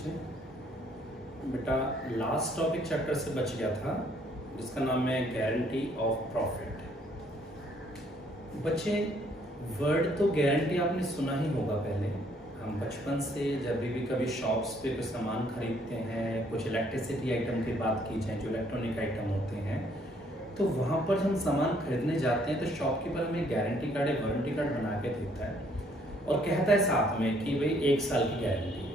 बच्चे। बेटा last topic chapter से बच गया था जिसका नाम है गारंटी ऑफ प्रॉफिट। बच्चे वर्ड तो गारंटी आपने सुना ही होगा पहले। हम बचपन से जब भी कभी शॉप्स पे कुछ सामान खरीदते हैं, कुछ इलेक्ट्रिसिटी आइटम की बात की जाए जो इलेक्ट्रॉनिक आइटम होते हैं, तो वहाँ पर हम सामान खरीदने जाते हैं तो शॉपकीपर हमें गारंटी कार्ड या वारंटी कार्ड बना के देता है और कहता है साथ में कि भाई 1 साल की गारंटी है।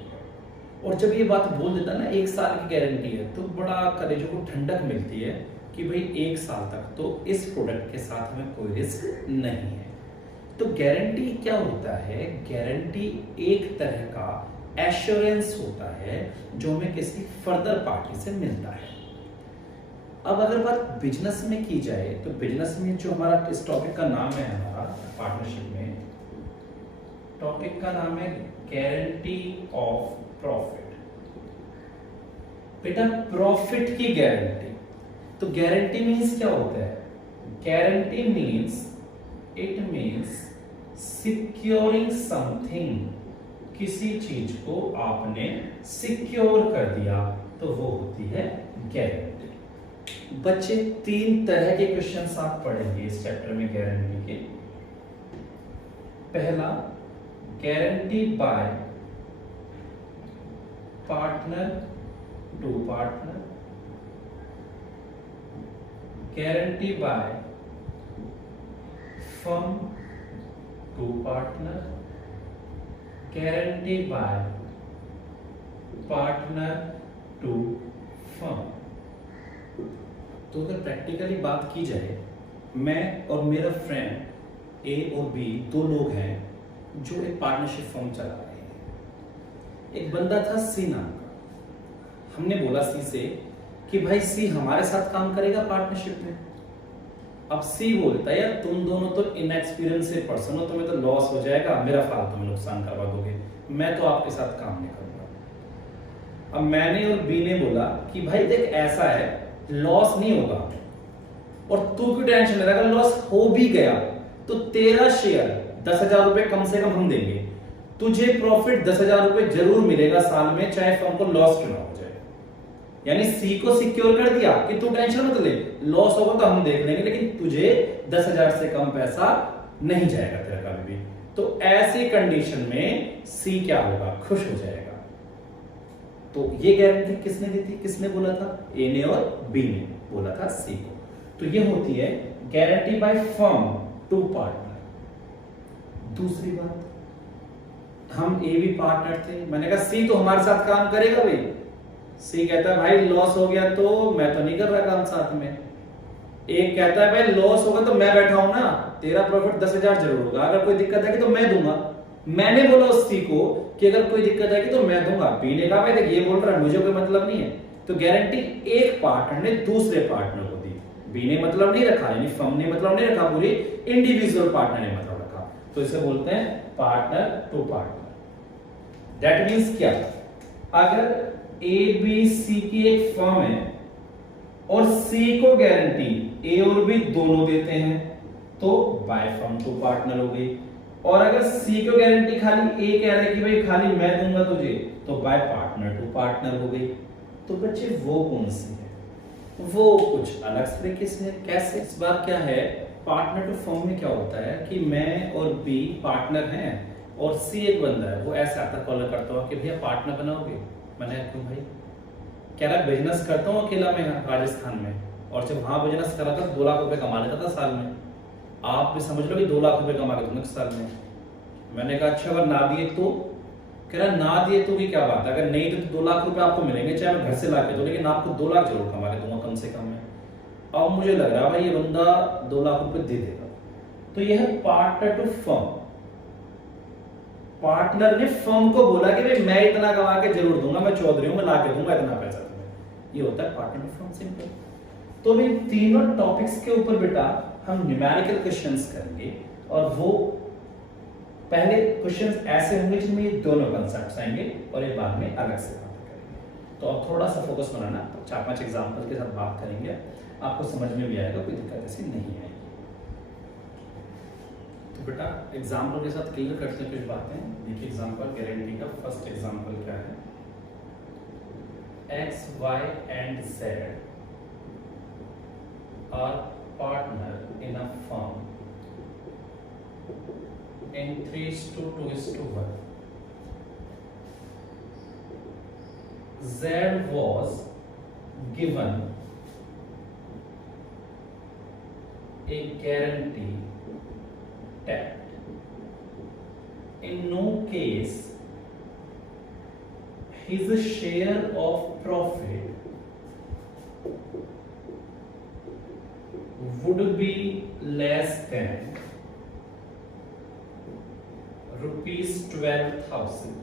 और जब ये बात बोल देता है ना 1 साल की गारंटी है, तो बड़ा कलेजों को ठंडक मिलती है कि भाई 1 साल तक तो इस प्रोडक्ट के साथ हमें कोई रिस्क नहीं है। तो गारंटी क्या होता है? गारंटी एक तरह का एश्योरेंस होता है जो हमें किसी फर्दर पार्टी से मिलता है। अब अगर बात बिजनेस में की जाए तो बिजनेस में जो हमारा इस टॉपिक का नाम है, हमारा पार्टनरशिप में टॉपिक का नाम है गारंटी ऑफ प्रॉफिट। बेटा प्रॉफिट की गारंटी, तो गारंटी मीन्स क्या होता है? Guarantee means it means securing something, किसी चीज को आपने सिक्योर कर दिया तो वो होती है गारंटी। बच्चे 3 तरह के क्वेश्चंस आप पढ़ेंगे इस चैप्टर में गारंटी के। पहला, guarantee by partner to partner, guarantee by firm to partner, guarantee by partner to firm. तो अगर प्रैक्टिकली बात की जाए, मैं और मेरा फ्रेंड ए और बी 2 लोग हैं जो एक पार्टनरशिप फर्म चला रहे हैं। एक बंदा था सी नाम का। हमने बोला सी से कि भाई सी हमारे साथ काम करेगा पार्टनरशिप में। अब सी बोलता है यार तुम दोनों तो इनएक्सपीरियंस से पर्सन हो, तुम्हें तो लॉस हो जाएगा, मेरा फालतू में नुकसान करवा दोगे, मैं तो आपके साथ काम नहीं करूंगा। अब मैंने और बी ने बोला कि भाई देख ऐसा है, लॉस नहीं होगा और तू क्यों टेंशन ले रहा है? अगर लॉस हो भी गया तो तेरा शेयर 10,000 रुपए कम से कम हम देंगे, तुझे प्रॉफिट 10,000 रुपए जरूर मिलेगा साल में, चाहे फर्म को लॉस क्यों ना हो जाए। यानी सी को सिक्योर कर दिया कि तू टेंशन मत ले, लॉस होगा तो हम देख लेंगे, लेकिन तुझे 10,000 से कम पैसा नहीं जाएगा तेरा कभी भी। तो ऐसी कंडीशन में सी क्या होगा? खुश हो जाएगा। तो ये गारंटी किसने दी थी? किसने बोला था? ए ने और बी ने बोला था सी को। तो ये होती है guarantee by firm to partner. दूसरी बात, हम ए बी पार्टनर थे, मैंने कहा सी तो हमारे साथ काम करेगा भाई। सी कहता है भाई लॉस हो गया तो मैं तो नहीं कर रहा काम साथ में। एक कहता है भाई लॉस होगा तो मैं बैठा हूं ना, तेरा प्रॉफिट 10,000 जरूर होगा, अगर कोई दिक्कत आएगी तो मैं दूंगा। मैंने बोला उस सी को कि अगर कोई दिक्कत आएगी तो मैं दूंगा। बी ने कहा भाई देख ये बोल रहा है, मुझे कोई मतलब नहीं है। तो गारंटी एक पार्टनर ने दूसरे पार्टनर को दी। बी ने मतलब नहीं रखा, यानी फर्म ने मतलब नहीं रखा, पूरी इंडिविजुअल पार्टनर ने मतलब रखा। तो इसे बोलते हैं partner to partner. That means क्या? अगर ए बी सी की एक फर्म है और सी को गारंटी ए और बी दोनों देते हैं तो बाय फर्म टू पार्टनर हो गई। और अगर सी को गारंटी खाली ए कह रहा है कि भाई खाली मैं दूंगा तुझे, तो बाय पार्टनर टू पार्टनर हो गई। तो बच्चे वो कौन सी है? वो कुछ अलग तरीके से। कैसे? इस बार क्या है, पार्टनर टू फर्म में क्या होता है कि मैं और बी पार्टनर हैं और सी एक बंदा है, वो ऐसा आता कॉल करता हुआ कि भैया पार्टनर बनाओगे। मैंने क्यों भाई? कह रहा बिजनेस करता हूँ अकेला मैं राजस्थान में, और जब वहां बिजनेस कर रहा था 2 लाख रुपए कमा लेता था साल में। आप भी समझ लो कि 2 लाख रुपए कमा के दूंगा साल में। मैंने कहा अच्छा अगर ना दिए तो? कह रहा ना दिए तो भी क्या बात है, अगर नहीं तो 2 लाख रुपए आपको मिलेंगे, चाहे मैं घर से ला के दूं, लेकिन आपको 2 लाख जरूर कमा के दूंगा कम से कम में। अब मुझे लग रहा है भाई ये बंदा 2 लाख रुपए दे देगा। तो यह है पार्टनर टू फर्म। पार्टनर ने फर्म को बोला कि भाई मैं इतना कमा के जरूर दूंगा, मैं चौधरी हूं, मैं ला के दूंगा इतना पैसा तुम्हें। ये होता है पार्टनर टू फर्म, सिंपल। तो इन तीनों टॉपिक्स के ऊपर बेटा हम न्यूमेरिकल क्वेश्चंस करेंगे, और वो पहले क्वेश्चंस ऐसे होंगे जिनमें ये दोनों कांसेप्ट्स आएंगे और ये बाद में अलग से बात करेंगे। तो अब थोड़ा सा फोकस बनाना, 4-5 एग्जांपल के साथ बात करेंगे, आपको समझ में भी आएगा, कोई दिक्कत ऐसी नहीं आएगी। तो बेटा एग्जाम्पल के साथ क्लियर करते हैं कुछ बातें। देखिए एग्जाम्पल गारंटी का फर्स्ट एग्जाम्पल क्या है। X, Y and Z are partner in a firm in 3:2:1. Z was given a guarantee that in no case his share of profit would be less than rupees 12,000.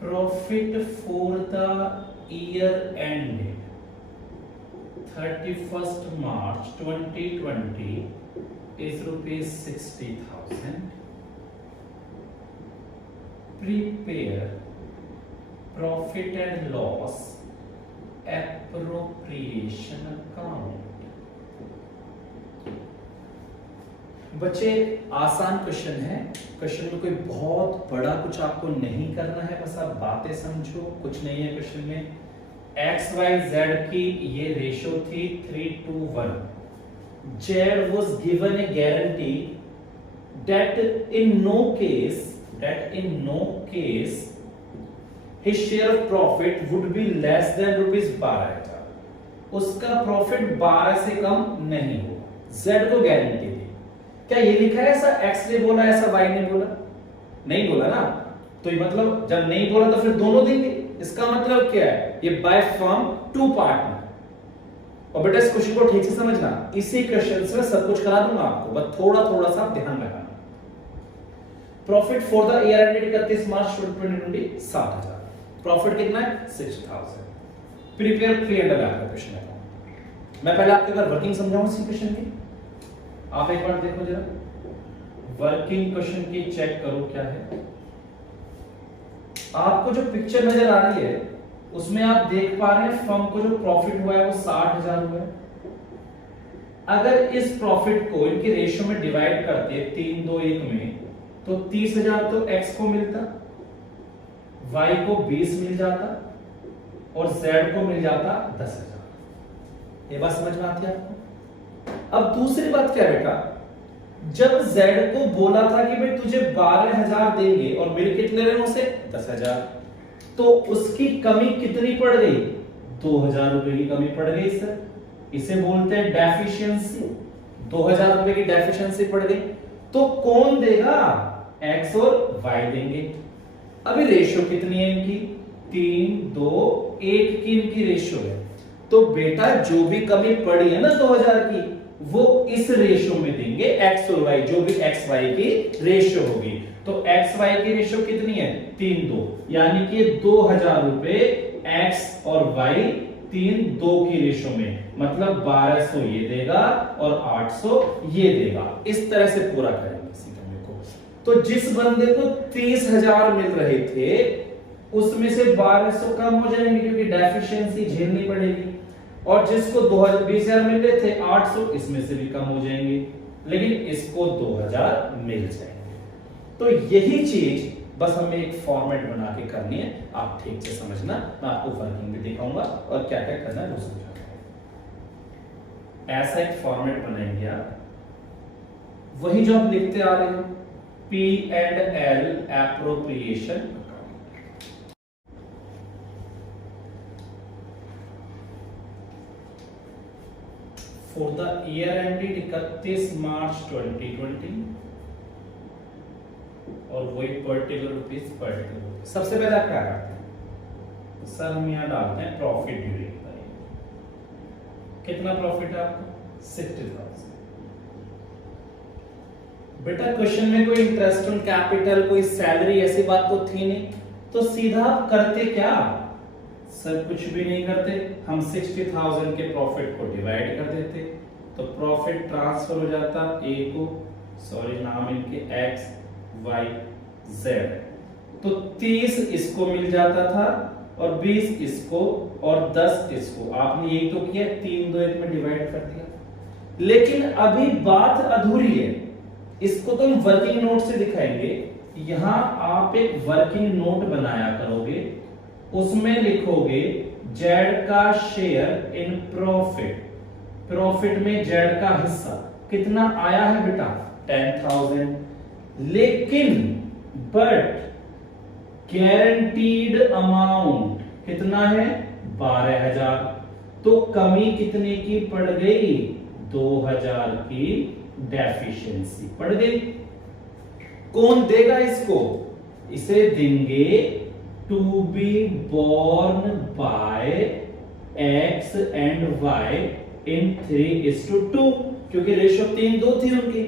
Profit for the year ended 31st March 2020 is rupees 60,000. Prepare profit and loss appropriation account. बच्चे आसान question है। Question में कोई बहुत बड़ा कुछ आपको नहीं करना है, बस आप बातें समझो, कुछ नहीं है क्वेश्चन में। एक्स वाई जेड की ये रेशो थी 3:1। Z was given A guarantee that in no case his share of profit would be less than rupees 12,000। उसका प्रॉफिट 12 से कम नहीं होगा। जेड को गारंटी दी। क्या ये लिखा है ऐसा एक्स ने बोला ऐसा वाई ने बोला? नहीं बोला ना। तो ये मतलब जब नहीं बोला तो फिर दोनों देंगे। इसका मतलब क्या है? ये बाय फर्म टू पार्टनर। और बेटा इस क्वेश्चन को ठीक से समझना, इसी क्वेश्चन में सब कुछ करा दूंगा आपको, बस थोड़ा थोड़ा सा ध्यान रखना। Profit for the year ended 31 March 2020 7,000। Profit कितना है? 6,000। Prepare free and application account. मैं पहले आपके बार वर्किंग समझाऊं इस क्वेश्चन की। आप एक बार देखो जरा, वर्किंग क्वेश्चन की चेक करो क्या है। आपको जो पिक्चर नजर आ रही है उसमें आप देख पा रहे हैं फर्म को जो प्रॉफिट हुआ है वो 60,000 हुआ है। अगर इस प्रॉफिट को इनके रेशियो में डिवाइड करते 3-2-1 में तो 30,000 तो एक्स को मिलता, वाई को 20 मिल जाता और जेड को मिल जाता 10,000। ये बात समझ में आती है आपको? अब दूसरी बात क्या है बेटा, जब जेड को बोला था कि भाई तुझे 12,000 देंगे और मिल कितने रहे उसे 10,000, तो उसकी कमी कितनी पड़ गई? 2,000 रुपए की कमी पड़ गई सर। इसे बोलते हैं डेफिशिएंसी। 2,000 रुपए की डेफिशिएंसी पड़ गई। तो कौन देगा? एक्स और वाई देंगे। अभी रेशियो कितनी है इनकी? 3:2:1 की इनकी रेशियो है। तो बेटा जो भी कमी पड़ी है ना 2,000 की, वो इस रेशियो में देंगे एक्स और वाई, जो भी एक्स वाई की रेशियो होगी। तो एक्स वाई की रेशियो कितनी है? 3:2, यानी कि 2,000 रुपए एक्स और वाई 3:2 की रेशियो में, मतलब 1,200 ये देगा और 800 ये देगा। इस तरह से पूरा करेंगे इसी कमी को। तो जिस बंदे को 30,000 मिल रहे थे उसमें से 1,200 कम हो जाएंगे क्योंकि डेफिशिएंसी झेलनी पड़ेगी, और जिसको 20,000 मिल रहे थे 800 इसमें से भी कम हो जाएंगे, लेकिन इसको 2,000 मिल जाएंगे। तो यही चीज बस हमें एक फॉर्मेट बना के करनी है। आप ठीक से समझना, मैं आपको वर्किंग भी दिखाऊंगा और क्या क्या करना है वो समझाऊंगा। ऐसा एक फॉर्मेट बनाएंगे आप, वही जो आप लिखते आ रहे हैं, P&L appropriation for the year ended 31 मार्च 2020 और वही पर्टिकुलर रुपीज पर्टिकुलर। सबसे पहले आप क्या करते हैं सर? हम यहां डालते हैं प्रॉफिट ड्यूरिंग द ईयर। कितना प्रॉफिट है आपको? 60,000। बेटा क्वेश्चन में कोई इंटरेस्ट ऑन कैपिटल, कोई सैलरी ऐसी बात तो थी नहीं, तो सीधा आप करते क्या सर? कुछ भी नहीं करते, हम 60,000 के प्रॉफिट को डिवाइड कर देते, तो प्रॉफिट ट्रांसफर हो जाता ए को, सॉरी नाम इनके एक्स वाई जेड, तो 30 इसको मिल जाता था और 20 इसको और 10 इसको। आपने यही तो किया, 3:2:1 में डिवाइड कर दिया। लेकिन अभी बात अधूरी है, इसको तो हम वर्किंग नोट से दिखाएंगे। यहां आप एक वर्किंग नोट बनाया करोगे, उसमें लिखोगे जेड का शेयर इन प्रॉफिट, प्रॉफिट में जेड का हिस्सा कितना आया है बेटा 10,000, लेकिन बट गारंटीड अमाउंट कितना है 12,000, तो कमी कितने की पड़ गई 2,000 की डेफिशिएंसी पड़ गई। कौन देगा इसको, इसे देंगे to be born by X and Y in 3:2, क्योंकि रेशियो 3:2 थी उनकी,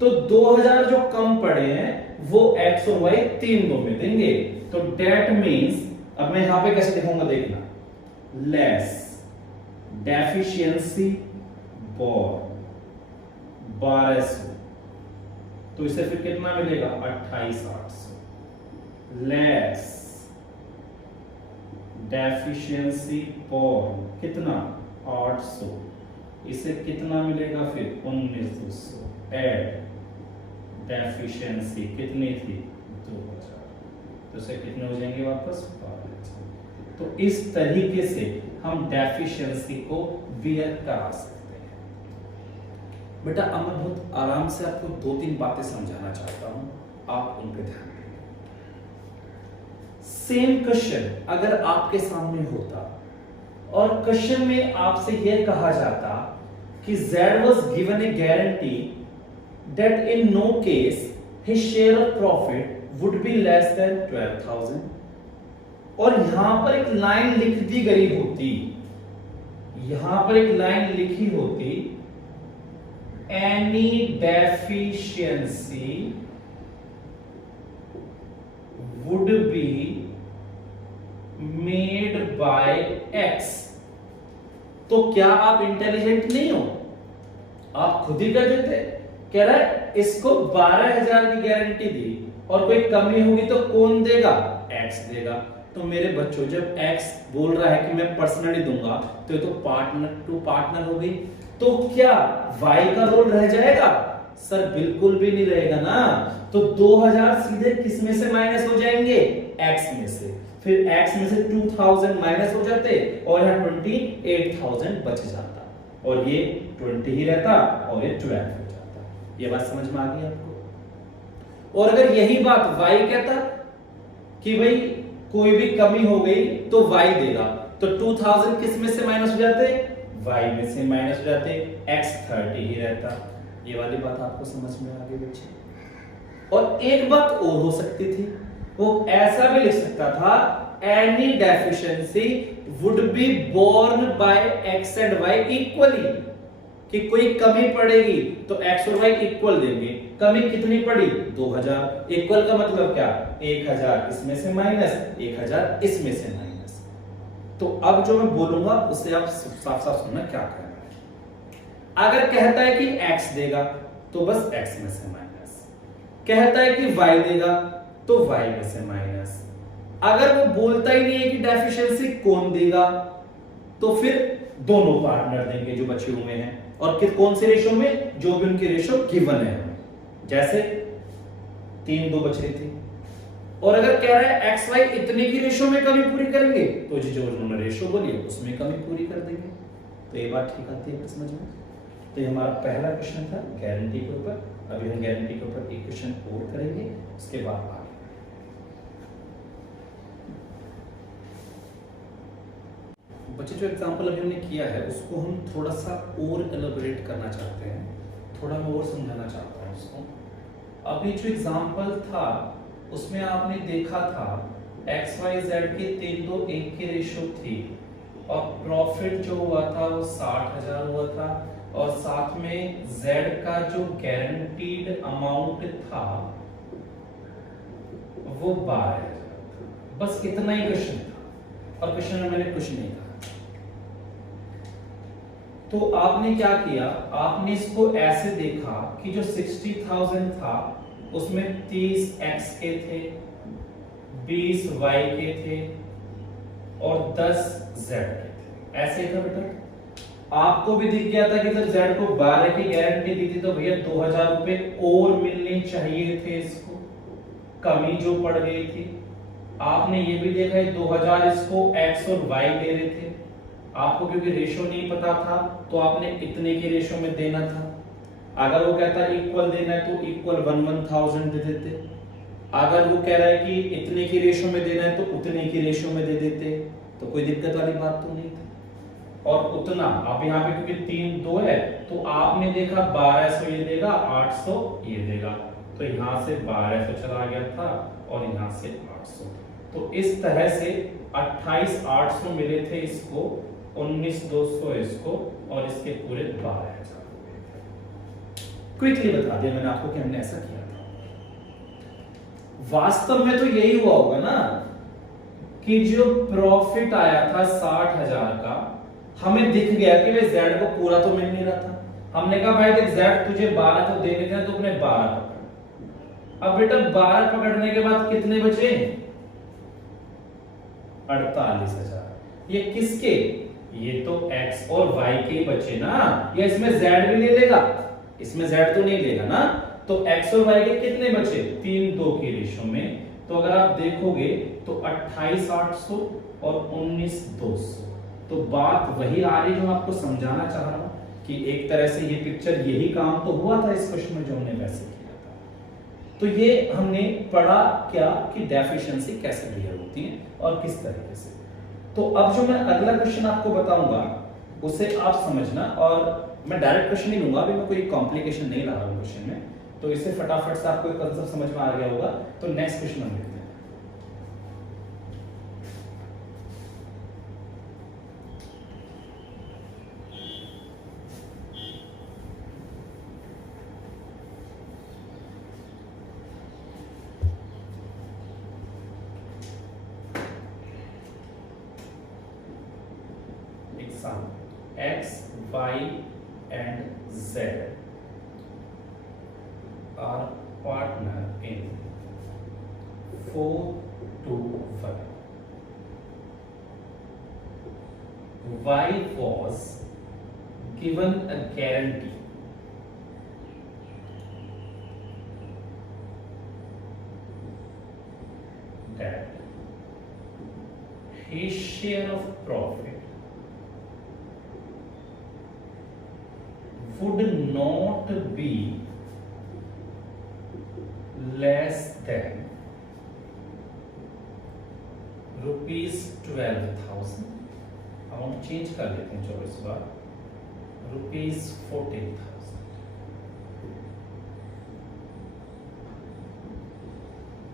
तो 2,000 जो कम पड़े हैं वो एक्स और वाई 3:2 में देंगे। तो डेट मीन्स, अब मैं यहां पे कैसे लिखूंगा देखना, लेस डेफिशिएंसी बोर्न 1200, तो इसे फिर कितना मिलेगा 28,800, लेस डेफिशिएंसी बोर्न कितना 800, इसे कितना मिलेगा फिर 19,200, एड डेफिशिएंसी कितनी थी 2,000, तो इसे कितने हो जाएंगे वापस 12,000। तो इस तरीके से हम डेफिशिएंसी को बियर करा सकते हैं। बेटा अब मैं बहुत आराम से आपको 2-3 बातें समझाना चाहता हूं, आप उन पे ध्यान दें। सेम क्वेश्चन अगर आपके सामने होता और क्वेश्चन में आपसे यह कहा जाता कि Z was given a guarantee that in no case his share of profit would be less than 12,000, और यहां पर एक लाइन लिख दी गई होती, यहां पर एक लाइन लिखी होती, any deficiency would be made by x, तो क्या आप इंटेलिजेंट नहीं हो, आप खुद ही कर देते। कह रहा है इसको 12,000 की गारंटी दी और कोई कमी होगी तो कौन देगा, एक्स देगा। तो मेरे बच्चों जब एक्स बोल रहा है कि मैं पर्सनली दूंगा, तो ये तो पार्टनर टू पार्टनर हो गई, तो क्या वाई का रोल रह जाएगा, सर बिल्कुल भी नहीं रहेगा ना। तो 2,000 सीधे किस में से माइनस हो जाएंगे, एक्स में से, फिर एक्स में से 2,000 माइनस हो जाते और यहां 28,000 बच जाता, और ये 20 ही रहता और ये 12 हो जाता। ये बात समझ में आ गई आपको। और अगर यही बात वाई कहता कि भाई कोई भी कमी हो गई तो वाई देगा, तो 2,000 किस में से माइनस हो जाते, वाई में से माइनस हो जाते, एक्स 30 ही रहता। ये वाली बात आपको समझ में आ गई बच्चे। और एक बात और हो सकती थी, वो ऐसा भी लिख सकता था, any deficiency would be born by X and Y equally, कि कोई कमी पड़ेगी तो एक्स और वाई इक्वल देंगे। कमी कितनी पड़ी 2,000, इक्वल का मतलब क्या, 1,000 इसमें से माइनस 1,000 इसमें से माइनस। तो अब जो मैं बोलूंगा उससे आप साफ साफ सुनना क्या कहना है। अगर कहता है कि एक्स देगा तो बस एक्स में से माइनस, कहता है कि वाई देगा तो वाई में से माइनस। अगर वो बोलता ही नहीं है कि डेफिशिएंसी कौन देगा, तो फिर दोनों पार्टनर देंगे जो बचे हुए हैं, और किस कौन से रेशो में, जो भी उनकी रेशो गिवन है, जैसे 3:2 बच रही थी। और अगर कह रहा है एक्स वाई इतने की रेशो में कमी पूरी करेंगे, तो जो उन्होंने रेशो बोली है उसमें कमी पूरी कर देंगे। तो ये बात ठीक आती है समझ में। तो ये हमारा पहला क्वेश्चन था गारंटी के ऊपर। अभी हम गारंटी के ऊपर एक क्वेश्चन और करेंगे, उसके बाद आगे। बच्चे जो एग्जांपल अभी हमने किया है उसको हम थोड़ा सा और एलाबोरेट करना चाहते हैं, थोड़ा मैं और समझाना चाहता हूँ उसको। अभी जो एग्जांपल था उसमें आपने देखा था एक्स वाई जेड की 3:2:1 की रेशो थी, और प्रॉफिट जो हुआ था वो 60,000 हुआ था, और साथ में जेड का जो गारंटीड अमाउंट था वो 12,000। बस इतना ही क्वेश्चन था, और क्वेश्चन में मैंने कुछ नहीं कहा। तो आपने क्या किया, आपने इसको ऐसे देखा कि जो 60,000 था उसमें 30 एक्स के थे, 20 वाई के थे और 10 जेड के थे। ऐसे था बेटा। आपको भी दिख गया था कि जब जेड को 12 की गारंटी दी थी तो भैया 2,000 रुपए और मिलने चाहिए थे इसको। कमी जो पड़ गई थी। आपने ये भी देखा है 2000 इसको x और y दे रहे थे, आपको क्योंकि रेशो नहीं पता था तो आपने इतने के रेशो में देना था। अगर वो कहता है इक्वल देना है तो इक्वल 1000 दे देते। अगर वो कह रहा है कि इतने की रेशो में देना है तो उतने की रेशो में दे देते, तो कोई दिक्कत वाली बात तो नहीं थी। और उतना आप यहाँ पे क्योंकि 3 2 है तो आपने देखा 1200 ये देगा, 800 ये देगा, तो यहाँ से 1200 चला गया था और यहाँ से 800। तो इस तरह से 28800 मिले थे इसको, 19200 इसको, और इसके पूरे 12000 क्विकली बता दिया मैंने आपको कि हमने ऐसा किया था। वास्तव में तो यही हुआ होगा ना कि जो प्रॉफिट आया था 60,000 का, हमें दिख गया कि भाई Z को पूरा तो मिल नहीं रहा था। हमने कहा भाई देख Z तुझे 12 तो दे देते हैं, तो अपने 12 पकड़। अब बेटा 12 पकड़ने के बाद कितने बचे? 48,000। ये किसके? ये तो X और Y के बचे ना, ये इसमें Z भी ले लेगा, इसमें Z तो नहीं लेगा ना। तो X और Y के कितने बचे? 3-2 के रेशो में। तो अगर आप देखोगे तो 28,800 और 19,200। तो बात वही आ रही जो आपको समझाना चाह रहा हूं कि एक तरह से ये पिक्चर, यही काम तो हुआ था इस क्वेश्चन में जो हमने वैसे किया था। तो ये हमने पढ़ा क्या कि डेफिशिएंसी कैसे क्लियर होती है और किस तरीके से। तो अब जो मैं अगला क्वेश्चन आपको बताऊंगा उसे आप समझना, और मैं डायरेक्ट क्वेश्चन ही लूंगा, अभी मैं कोई कॉम्प्लिकेशन नहीं ला रहा हूं क्वेश्चन में, तो इसे फटाफट से आपको कंसेप्ट समझ में आ गया होगा। तो नेक्स्ट क्वेश्चन हम देखते हैं। X, Y and Z are partner in 4-1. Y was given a guarantee that his share of profit would not be less than ₹12,000। Amount change कर लेते हैं 24 बार, ₹14,000।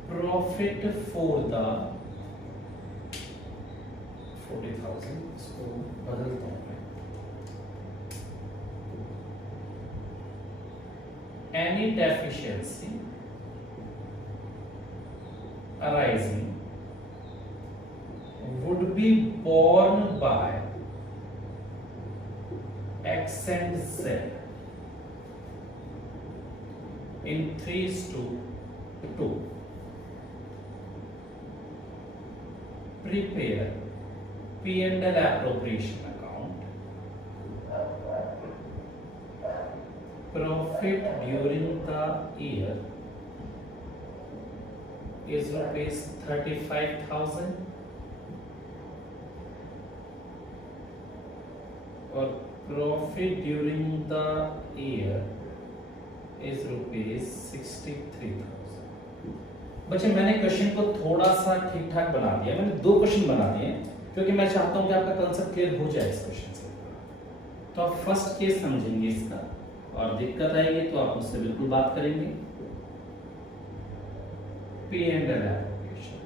प्रॉफिट फॉर द 40,000, इसको बदलता हूं मैं। Any deficiency arising would be borne by X and Z in 3:2. Prepare P&L appropriation account. Profit during the year is ₹35,000 और profit during the year is ₹63,000। बच्चे मैंने क्वेश्चन को थोड़ा सा ठीक ठाक बना दिया, मैंने 2 क्वेश्चन बना दिए क्योंकि मैं चाहता हूं कि आपका कंसेप्ट क्लियर हो जाए इस क्वेश्चन से। तो आप फर्स्ट केस समझेंगे इसका, और दिक्कत आएगी तो आप मुझसे बिल्कुल बात करेंगे। P&L एप्लीकेशन,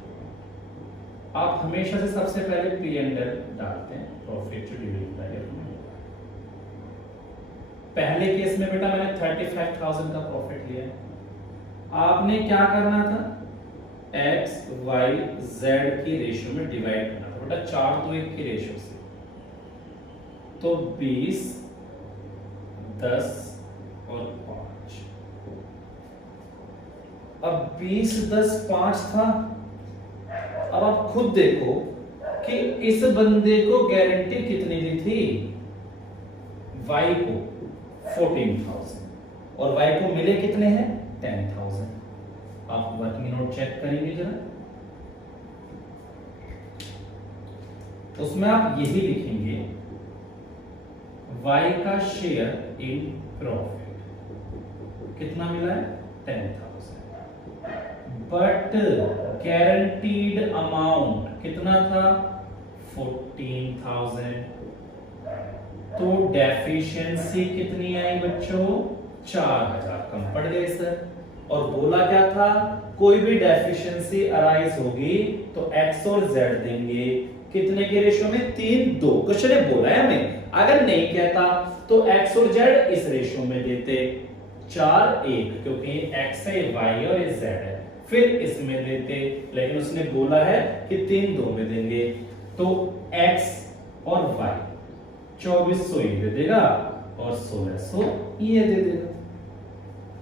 आप हमेशा से सबसे पहले P&L डालते हैं, प्रॉफिट ड्यूरिंग द ईयर। पहले केस में बेटा मैंने 35,000 का प्रॉफिट लिया है। आपने क्या करना था? X, Y, Z की रेशियो में डिवाइड करना था बेटा, 4:1 की रेशियो से। तो 20, 10 और 5। अब 20, 10, 5 था। अब आप खुद देखो कि इस बंदे को गारंटी कितनी दी थी? Y को 14,000 और Y को मिले कितने हैं? 10,000। आप वर्किंग नोट चेक करेंगे जरा, उसमें आप यही लिखेंगे y का शेयर इन प्रॉफिट कितना मिला है 10,000, बट गारंटीड अमाउंट कितना था 14,000। तो डेफिशिएंसी कितनी आई बच्चों 4,000 कम पड़ गए सर। और बोला क्या था कोई भी डेफिशिएंसी अराइज होगी तो x और z देंगे कितने के रेशियो में 3:2। क्वेश्चन ने बोला है हमें, अगर नहीं कहता तो x और z इस रेशियो में देते 4:1, क्योंकि x है y और z है, फिर इसमें देते, लेकिन उसने बोला है कि 3:2 में देंगे। तो x और y 2400 ये दे देगा और 1600 ये दे देगा।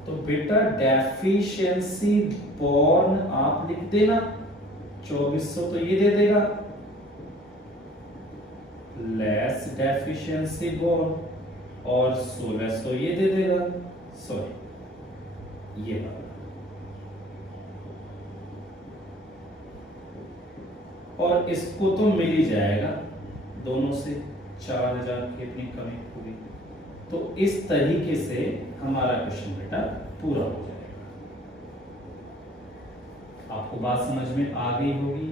तो बेटा डेफिशिएंसी बॉर्न आप लिख देना, 2400 तो ये दे देगा, लेस डेफिशिएंसी बॉर्न और 1600 ये दे देगा, सॉरी ये वाला। और इसको तो मिल ही जाएगा, दोनों से 4,000 की इतनी कमी पूरी। तो इस तरीके से हमारा क्वेश्चन बेटा पूरा हो जाएगा। आपको बात समझ में आ गई होगी।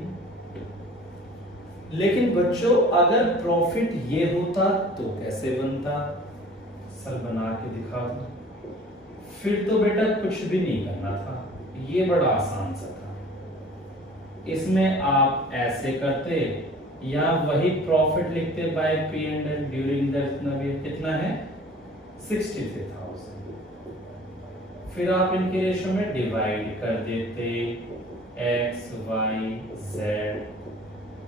लेकिन बच्चों अगर प्रॉफिट ये होता तो कैसे बनता, सर बना के दिखा दूं। फिर तो बेटा कुछ भी नहीं करना था, ये बड़ा आसान सा था। इसमें आप ऐसे करते या वही प्रॉफिट लिखते by P and L during the कितना है 63,000। फिर आप इनके रेशियो में डिवाइड कर देते x y z,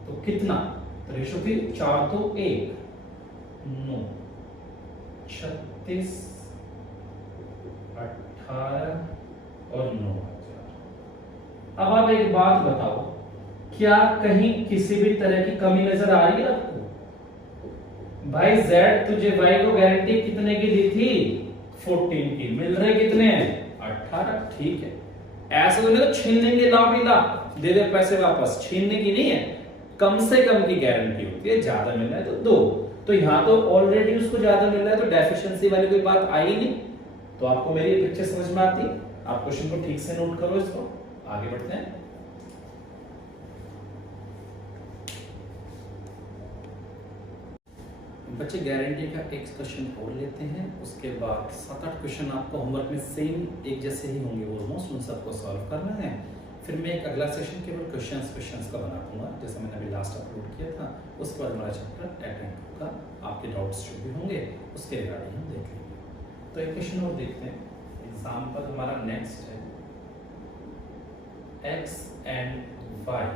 तो कितना तो रेशियो थी 4 तो 1 9 36 18 और 9,000। अब आप एक बात बताओ, क्या कहीं किसी भी तरह की कमी नजर आ रही है आपको? भाई z तुझे y को गारंटी कितने की दी थी 14 की, मिल रहे कितने 18, ठीक है। ऐसा तो नहीं तो छीन लेंगे ला भी ला दे दे पैसे वापस, छीनने की नहीं है, कम से कम की गारंटी होती है, ज्यादा मिल रहा है तो दो। तो यहाँ तो ऑलरेडी उसको ज्यादा मिल रहा है तो डेफिशिएंसी वाली कोई बात आई नहीं। तो आपको मेरी पिक्चर समझ में आती, आप क्वेश्चन को ठीक से नोट करो, इसको आगे बढ़ते हैं। बच्चे गारंटी का एक क्वेश्चन और लेते हैं, उसके बाद 7-8 क्वेश्चन आपको होमवर्क में सेम एक जैसे ही होंगे ऑलमोस्ट, उन सबको सॉल्व करना है। फिर मैं एक अगला सेशन केवल क्वेश्चंस का बना दूंगा, जैसा मैंने अभी लास्ट अपलोड किया था। उसके बाद हमारा चैप्टर अटेंड होगा, आपके डाउट्स जो भी होंगे उसके रिगार्डिंग हम देख लेंगे। तो एक क्वेश्चन और देखते हैं। एग्जाम्पल हमारा नेक्स्ट है, x and y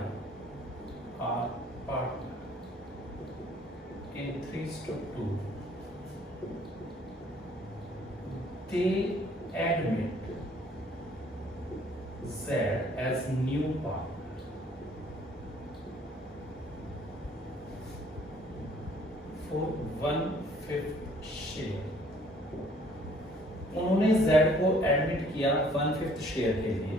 are partner in 3:2. They admit Z as new partner for 1/5 share. उन्होंने Z को एडमिट किया 1/5 शेयर के लिए।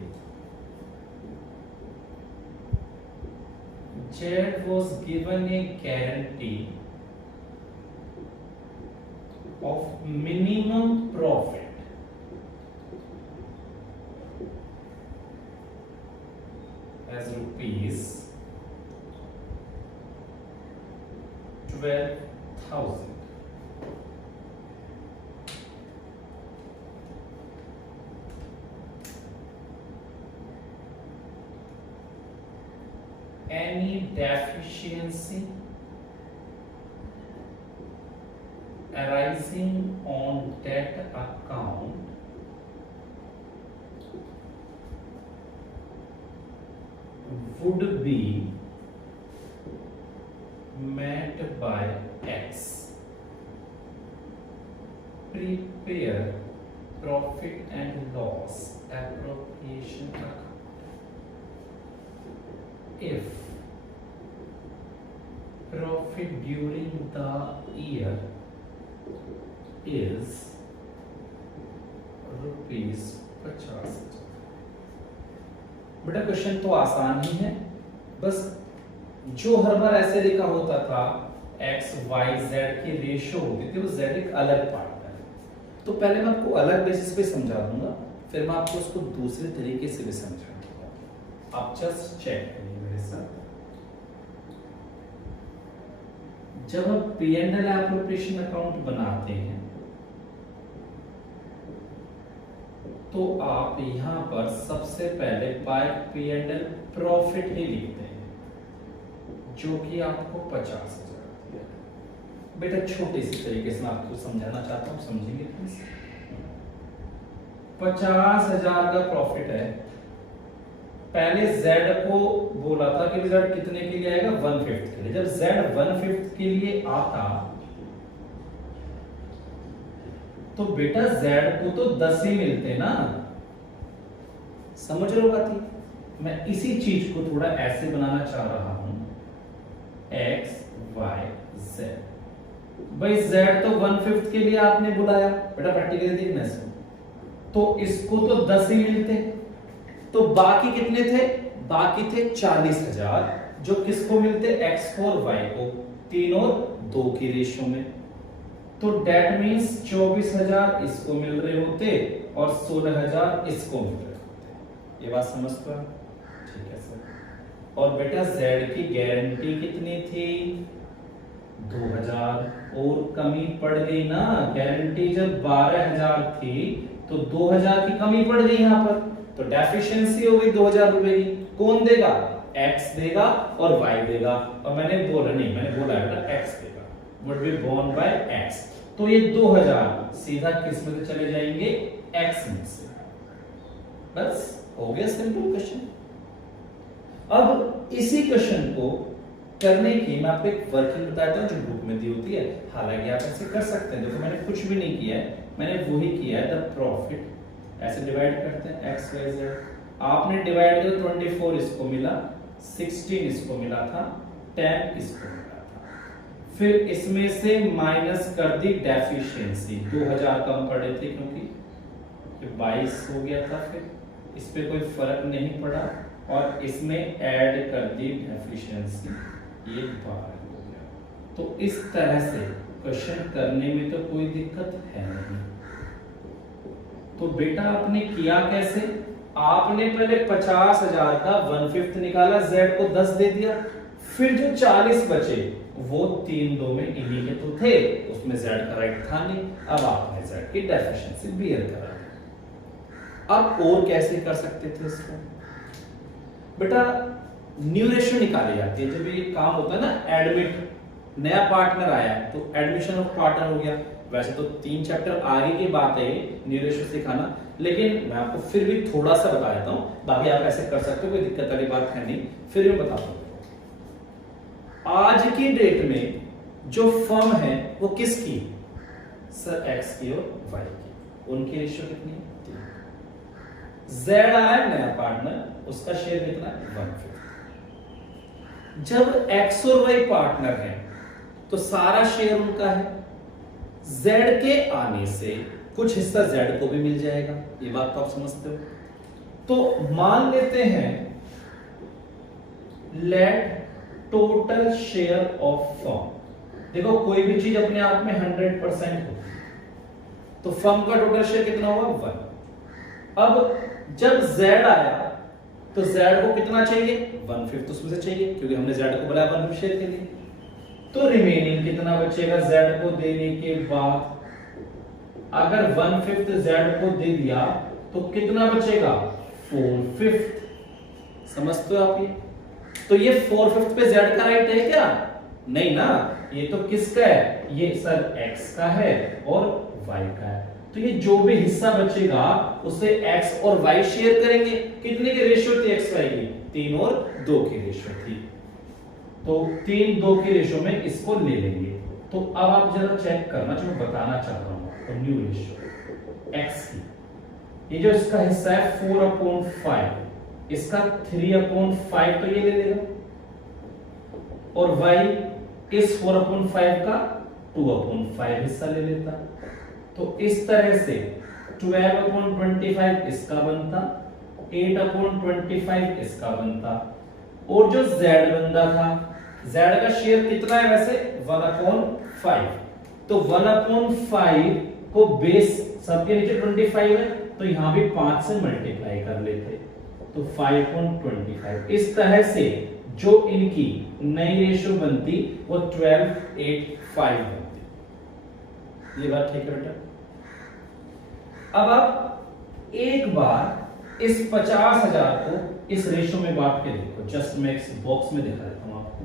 Z was given a guarantee of minimum profit as rupees 12,000. Any deficiency arising on that account would be met by X. Prepare profit and loss appropriation account. If profit during the year is rupees 50,000, बेटा question तो आसान ही है, बस जो हर बार ऐसे लिखा होता था एक्स वाई जेड की रेशियो होती थी, वो जेड एक अलग पार्ट है। तो पहले मैं आपको अलग बेसिस पे समझा दूंगा, फिर मैं आपको उसको दूसरे तरीके से भी समझाऊंगा। आप जस्ट चेक करिए मेरे साथ। जब आप P&L एप्रोप्रिएशन अकाउंट बनाते हैं तो आप यहां पर सबसे पहले बाय P&L प्रॉफिट ही लिखते हैं, जो कि आपको 50,000 दिया। बेटा छोटे से तरीके से मैं आपको समझाना चाहता हूं, समझेंगे प्लीज। 50,000 का प्रॉफिट है। पहले Z को बोला था कि Z कितने के लिए आएगा, 1/5 के लिए। जब Z 1/5 के लिए आता तो बेटा Z को तो 10 ही मिलते ना, समझ रहे हो बात ये? मैं इसी चीज को थोड़ा ऐसे बनाना चाह रहा हूं, X Y Z। भाई Z तो 1/5 के लिए आपने बुलाया, बेटा प्रैक्टिकली देखना इसको, तो इसको तो 10 ही मिलते, तो बाकी कितने थे, बाकी थे 40,000, जो किसको मिलते, X को और Y को, 3 और 2 की रेशियो में। तो डेट मीन्स 24,000 इसको मिल रहे होते और 16,000 इसको मिल रहे होते। ये बात समझते हो? ठीक है सर। और बेटा Z की गारंटी कितनी थी, 2,000, और कमी पड़ गई ना, गारंटी जब 12,000 थी तो 2,000 की कमी पड़ गई यहां पर, तो डेफिशिएंसी हो गई 2,000 रुपए की। कौन देगा, X देगा और Y देगा, और मैंने बोला बेटा X देगा, would be borne by X। तो ये 2,000 सीधा किस में से चले जाएंगे, X में से। बस हो गया सिंपल क्वेश्चन। अब इसी क्वेश्चन को करने की मैं आपको एक वर्किंग बताता हूं जो बुक में दी होती है, हालांकि आप ऐसे कर सकते हैं। देखो मैंने कुछ भी नहीं किया है, मैंने वही किया है, द प्रॉफिट ऐसे डिवाइड करते हैं x y z। आपने डिवाइड किया 24 इसको मिला, 16 इसको मिला था, 10 इसको मिला था, फिर इसमें से माइनस कर दी डेफिशिएंसी, 2,000 कम पड़े थे क्योंकि 22 हो गया था, फिर इस पे कोई फर्क नहीं पड़ा, और इसमें ऐड कर दी डेफिशिएंसी, ये 12 हो गया। तो इस तरह से क्वेश्चन करने में तो कोई दिक्कत है नहीं। तो बेटा आपने किया कैसे, आपने पहले 50,000 का 1/5 निकाला, Z को 10 दे दिया, फिर जो 40 बचे वो 3 2 में इन्हीं के तो थे, उसमें Z का राइट था नहीं, अब आपने Z की डेफिशिएंसी बियर करा दी। अब और कैसे कर सकते थे इसको, बेटा न्यू रेशियो निकाली जाती है। जब ये काम होता है ना, एडमिट नया पार्टनर आया तो एडमिशन ऑफ पार्टनर हो गया। वैसे तो 3 चैप्टर आगे की बात है न्यू रेशियो सिखाना, लेकिन मैं आपको फिर भी थोड़ा सा बता देता हूं, बाकी आप ऐसे कर सकते हो, कोई दिक्कत वाली बात है नहीं, फिर भी बताता हूं। आज की डेट में जो फर्म है वो किसकी, सर X की और Y की, उनकी रेशियो कितनी है, 3। Z आया है नया पार्टनर, उसका शेयर कितना है, 1/5। जब X और Y पार्टनर है तो सारा शेयर उनका है, Z के आने से कुछ हिस्सा Z को भी मिल जाएगा, ये बात तो आप समझते हो। तो मान लेते हैं let total share of firm, देखो कोई भी चीज अपने आप में 100% होती है, तो फर्म का टोटल शेयर कितना हुआ, 1। अब जब Z आया तो Z को कितना चाहिए, 1/5 उसमें से चाहिए, क्योंकि हमने Z को बोला 1/5 शेयर के लिए। तो रिमेनिंग कितना बचेगा Z को देने के बाद, अगर 1/5 Z को दे दिया तो कितना बचेगा, 4/5। समझते हो आप ये? तो ये 4/5 पे Z का राइट है क्या, नहीं ना, ये तो किसका है, ये सर X का है और Y का है। तो ये जो भी हिस्सा बचेगा उसे X और Y शेयर करेंगे। कितने की रेशियो थी X Y की, 3 और 2 की रेशियो थी, तो 3-2 की रेशियो में इसको ले लेंगे। तो अब आप जरा चेक करना, जो मैं बताना चाह रहा हूं, तो न्यू रेशियो X की, ये जो इसका हिस्सा है 4/5, इसका 3/5 तो ये ले लेगा, और Y इस 4/5 का 2/5 हिस्सा ले लेता। तो इस तरह से 12/25 इसका बनता 8/25 इसका बनता, और जो z बनता था, z का शेयर कितना है वैसे 1/5, तो 1/5 को बेस सबके नीचे 25 है, तो यहां भी 5 से मल्टीप्लाई कर लेते, तो 5/25। इस तरह से जो इनकी नई रेशो बनती वो 12:8:5 बनती। ये बात ठीक है बेटा। अब आप एक बार इस 50,000 को इस रेशो में बांट के देखो, जस्ट मैं इस बॉक्स में दिखा देता हूं आपको।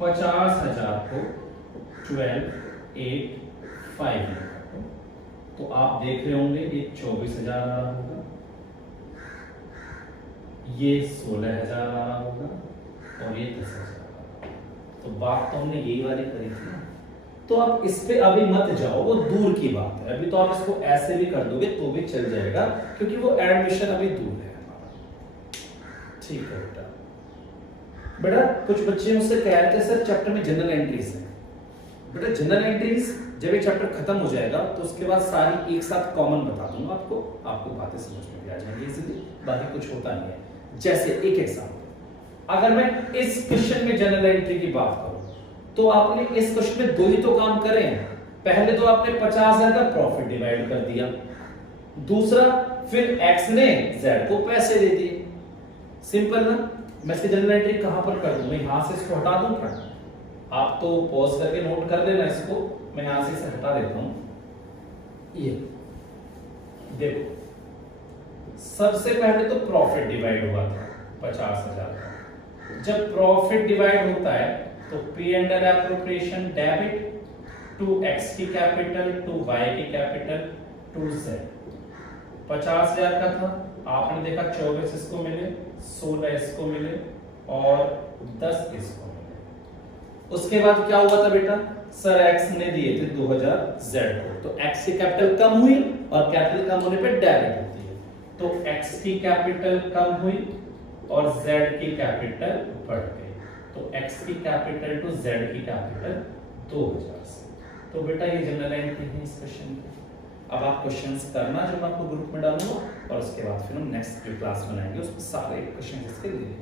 50,000 को 12:8:5 में काटो, तो आप देख रहे होंगे ये 24,000 आ रहा होगा, ये 16,000 आ रहा होगा, और ये 10,000। तो बात तो हमने यही वाली करी थी ना, तो आप इस पे अभी मत जाओ, वो दूर की बात है। अभी तो आप इसको ऐसे भी कर दोगे तो भी चल जाएगा, क्योंकि वो एडमिशन अभी दूर है हमारा। ठीक है बेटा। बेटा कुछ बच्चे मुझसे कह रहे थे सर चैप्टर में जनरल एंट्रीज है। बेटा जनरल एंट्रीज जब ये चैप्टर खत्म हो जाएगा तो उसके बाद सारी एक साथ कॉमन बता दूंगा आपको बातें समझ में भी आ जाएंगी इजीली, बाकी कुछ होता नहीं है। जैसे एक एग्जांपल, अगर मैं इस क्वेश्चन में जनरल एंट्री की बात करूं तो आपने इस क्वेश्चन में दो ही तो काम करे हैं। पहले तो आपने 50,000 का प्रॉफिट डिवाइड कर दिया, दूसरा फिर x ने z को पैसे दे दिए। सिंपल ना। मैं इसकी जनरल एंट्री कहां पर कर दूं? मैं यहां से इसको हटा दूं फट, आप तो पॉज करके नोट कर लेना इसको, मैं यहां से इसे हटा देता हूं। ये देखो, सबसे पहले तो प्रॉफिट डिवाइड हुआ था 50,000 का। जब प्रॉफिट डिवाइड होता है तो P and L appropriation debit to X की कैपिटल टू वाई की कैपिटल टू जेड। 50,000 का था, आपने देखा 24 इसको मिले, 16 इसको मिले और 10 इसको मिले। उसके बाद क्या हुआ था बेटा? सर एक्स ने दिए थे 2,000 जेड को, तो एक्स की कैपिटल कम हुई और कैपिटल कम होने पे डेबिट होती है, तो एक्स की कैपिटल कम हुई और जेड की कैपिटल बढ़ गई, तो x की कैपिटल टू z की कैपिटल 2000 से। तो बेटा ये जनरल एंट्री है इस क्वेश्चन की। अब आप क्वेश्चंस करना जो मैं आपको ग्रुप में डालूंगा, और उसके बाद फिर हम नेक्स्ट जो क्लास बनाएंगे उसमें सारे क्वेश्चन इसके दे देंगे।